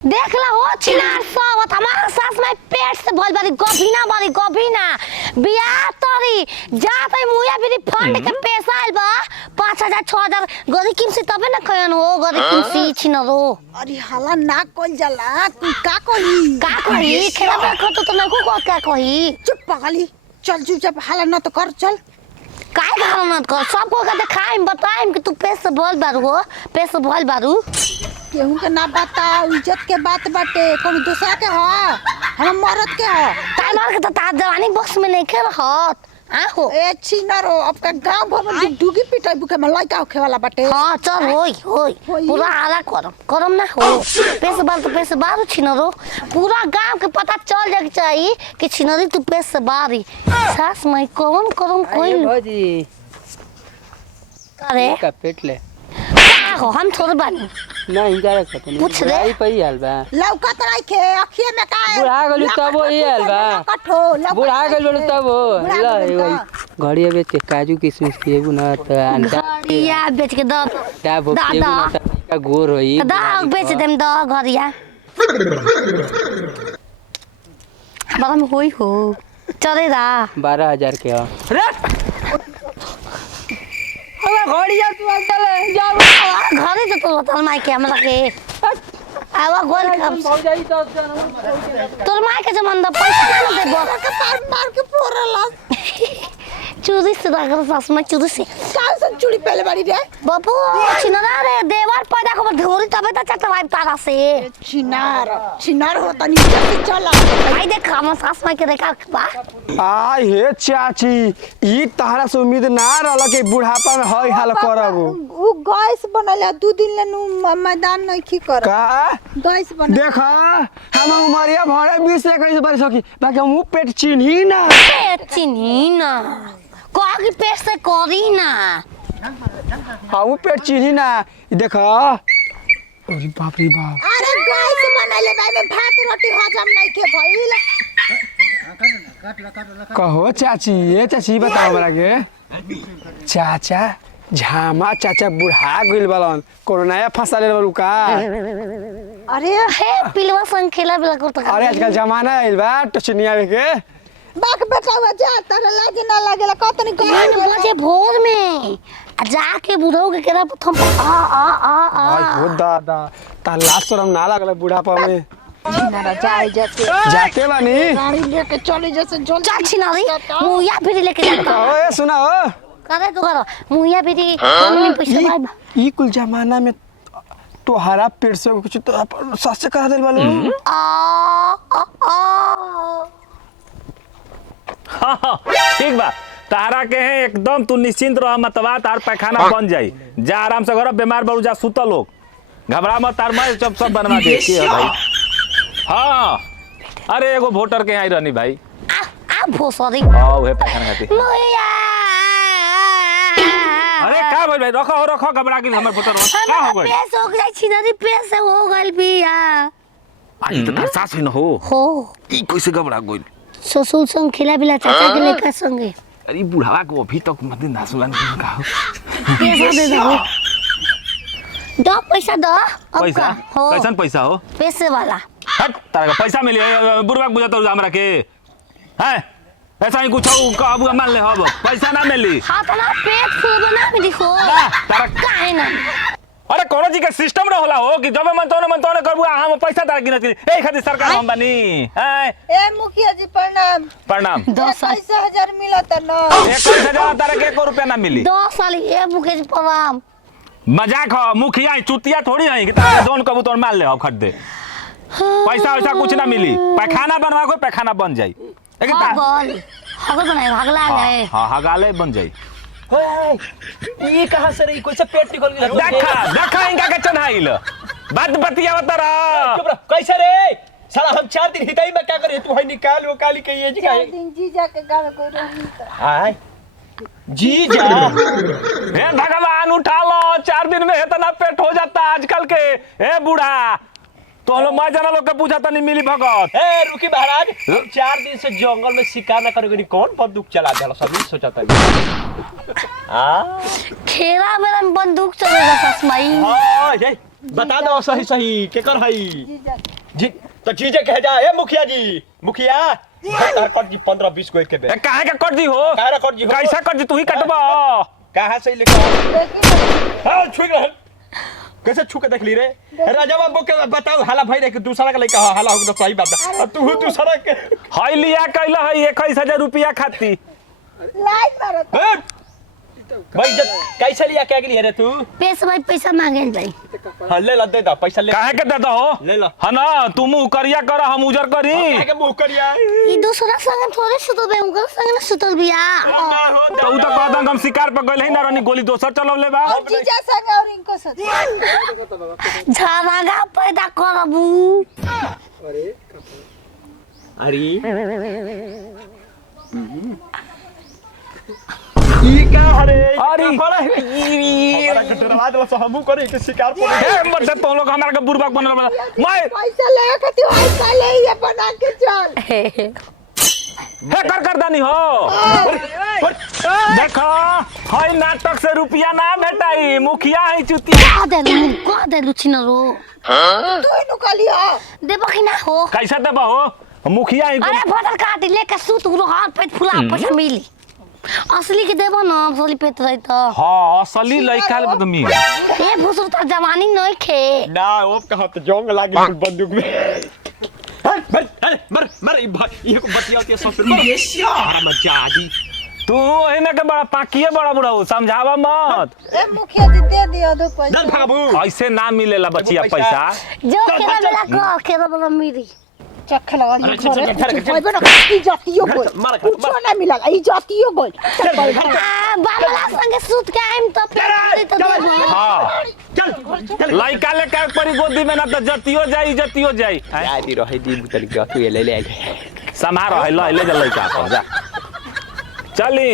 देख ला हो छिनार सब हमारा सास में पेट से भल बारी गभी ना बियाह तोरी जाते मुया भी फंड के पैसा आइल बा 5000 6000 गरी किमसी तबे ना खयन हो गरी किमसी छिनरो अरे हाला ना कोल जाला का कही खेला में खतो तो नको को का कही चुप पगली चल चुपचाप हाला न तो कर चल काय घरन कर सबको का देखाइम बताइम कि तू पैसे भल बारू केहू के ना बता इज्जत के बात बाटे कोनो दूसरा के हो हम मरद के हो तार के तो तार जवानी बस में नहीं खेल रहत आहो ए छिनरो अब का गांव भर में डुगी पिटाई बुके में लइका होखे वाला बाटे हां चल होई पूरा हाला करम ना हो पैसे बारू छिनरो पूरा गांव के पता चल जाके चाहिए कि छिनरी तू पैसे बारी सास मैं कौन करम कोई भौजी अरे का पेट ले हो हम थोड़े बानी नहीं जा रखत नहीं पूछ रे आई पई हाल बा लौका त रखे अखिए में का बुढ़ा गेलु तब वो ये हाल बा बुढ़ा गेलु तब ल घड़िया बेच के काजू किशमिश केबु न त अंडा घड़िया बेच के द दा केबु न त का गोर होई द बेच देम द घड़िया हमारा में होई हो चले दा 12000 के हो रे घड़िया तू अंकल जा घरे तो तो तल माई के हमरा के आवा गोल कब भौजाई तो तोर माई के जमान द पैसा ना देबो मार के पोरला चूड़ी से दागर सास में चूड़ी से काल से चूड़ी पहले बाड़ी रे बाबू छिनरा रे देवर पैदा को धोरी तबे त चटवाई तारा से छिनार होता नीचे से चला आई देख हम सास में के देखा बा आय हे चाची ई तहरा से उम्मीद ना रहल कि बुढ़ापा में हई हाल करब उ गैस बनला 2 दिन ले मैदान नहीं खी कर का गैस बन देखा हम उमरिया भरे 20 से कैसे बारिश होकी बाकी हम पेट चिन्ही ना पेट चिन्ही ना कह की पेट से करी ना हम पेट चिन्ही ना देखा अरे बाप रे बाप अरे गैस बनले भाई में भात रोटी हजम नहीं के भइल कहो चाची ये चाची बताओ हमरा के चाचा झामा चाचा बुढ़ा गइल बालन कोरोना फंसा ले बालू का अरे हे पिलवा संग खेला बेला को त अरे आजकल जमाना आइल बा टचनिया के बाक बेटा जा तारे लागे ना लागेला कतनी 3 बजे भोर में जाके बुढ़ऊ के केरा प्रथम आई हो दादा ता लास्ट शरम ना लागल बुढ़ापा में छिनारा जाते बानी गाड़ी लेके चले जैसे जल्दी चाची ना रे मुया फिर लेके जाता ओए सुना हो करे तो करो मुया फिर हमने पैसा बाबा ई कुल जमाना में तोहरा पेट से कुछ तो सस्ते करा देल बालू हाँ, ठीक बा तारा के है एकदम तू निश्चिंत रह मतवा तार पैखाना बन जाई जा आराम से घर बीमार बड़ू जा सुत लोग घबरा मत तार मैं सब बनवा दे की है भाई हाँ अरे एगो वोटर के आई रहनी भाई आ भोसरी आओ हे पैखाना खाती मुया अरे का भाई भाई रखो घबरा के हमर वोटर का हो गई पैसे हो गई छिनरी पैसे हो गइल बिया आई तो तार सास ही न हो ई कैसे घबरा गइल ससुर संग खिला बिला चाचा के लेकर संगे अरे बुढ़ावा को अभी तक मत ना सुलान का पैसा दे दो पैसा दो पैसा कैसन पैसा हो पैसे वाला हट तारा का पैसा मिली बुढ़वा बुझाता हमरा के हैं ऐसा ही कुछ अब मान ले अब पैसा ना मिली हां तो ना पेट फूल ना मिली हो तारा काहे ना अरे कोनो जी के सिस्टम न होला हो कि जब मन तो करबू हम पैसा तारा गिनत ए खातिर सरकार हम बनी हैं ए मुखिया जी प्रणाम 10,000 मिलत न 21,000 तारा के 1 रुपया ना मिली 10 साल ए मुके प्रणाम मजाक हो मुखिया चुतिया थोड़ी है कि तारा जोन कबू तो मान ले अब खट दे पैसा वैसा कुछ ना मिली पैखाना बनवा को पैखाना बन जाई एक हगल बनाए हगला गए हां हगाले बन जाई ये कहां से रही कोई से पेट निकल गया देखा इनका के चढ़ाइल बात बतिया बतरा कैसे रे साला हम 4 दिन हिताई में क्या करे तू है निकाल वो काली के ये जी का दिन जीजा के गावे कोई रहनी हाय जी जा हे भगवान उठा लो 4 दिन में इतना पेट हो जाता आजकल के ए बूढ़ा तो हम लोग मैं जाना लोग के पूछा तो नहीं मिली भगत ए रुकी महाराज हम 4 दिन से जंगल में शिकार ना करोगे कौन बंदूक चला देला सभी सोचता खेला मेरा बंदूक चलेगा ससमाई हां बता दो सही सही केकर हई जीजा जी तो चीजें कह जा ए मुखिया जी मुखिया कट जी 15-20 को एक के बे काहे का कट दी हो काहे कट जी हो कैसा कट दी तू ही कटबा कहां से लिखा हां छुई रहल कैसे छू के देख ली रे राजा बाबू के बताओ हाला भाई रे कि दूसरा का लइका हाला हो तो सही बात है तू दूसरा के हाई लिया कैला है 21,000 रुपया खाती लाइन मारत भाई कैसे लिया क्या के लिए रे तू पैसा भाई पैसा मांगे भाई हां ले ला दे दा पैसा ले काहे के देता हो ले ला है ना तू मुंह करिया कर हम उजर करी काहे के मुंह करिया ई दूसरा संग थोड़े सुतो बे उनका संग ना सुतल बिया तो उ तो कहता हम शिकार पर गइल है ना रानी गोली दोसर चलौले बा जीजा संग और इनको साथ झरागा पैदा करबू अरे ई का हरे अरे डरवा दला सो हमहू करे के शिकार पर ए मत तो लोग हमरा के बुरबक बनल बा मैं पैसा ले के तू ऐसा ले ये बना के चल हे कर दानी हो देखो हाई नाटक से रुपया ना भेटाई मुखिया है चुतिया कह दे लुचिनरो तू ही निकलियो देबो कि ना हो कैसा देबा हो मुखिया है अरे भोटर काट लेके के सूत उरो हाथ पेट फुला पैसा मिली असली के देबो ना असली पेट रही तो हां असली लइका ले बदमी ए भुसुर तो जवानी नहीं खे ना ओप कहा तो जोंग लागी बंदूक में मर ये को बतियाती ससुर मर हमारा मजादी तू एने के बड़ा पाकिए बड़ा बुढ़ा समझावा मत ए मुखिया जी दे दियो दो पैसा चल भागबू ऐसे ना मिलेला बचिया पैसा जो खेला बेला कर खेला बेला मिली चख लगा अरे, चल, भाई बनो इज्जतियो गोल मार, कुछ मार। ना मिला इज्जतियो गोल बाबला संगे सूत के आइम तो पेट तो देबो हां चल लइका ले के परी गोदी में ना तो जतियो जाई जतियो जाई आदि रहे दी बुतल का तू ये ले ले समारोह है ले जा लइका जा चली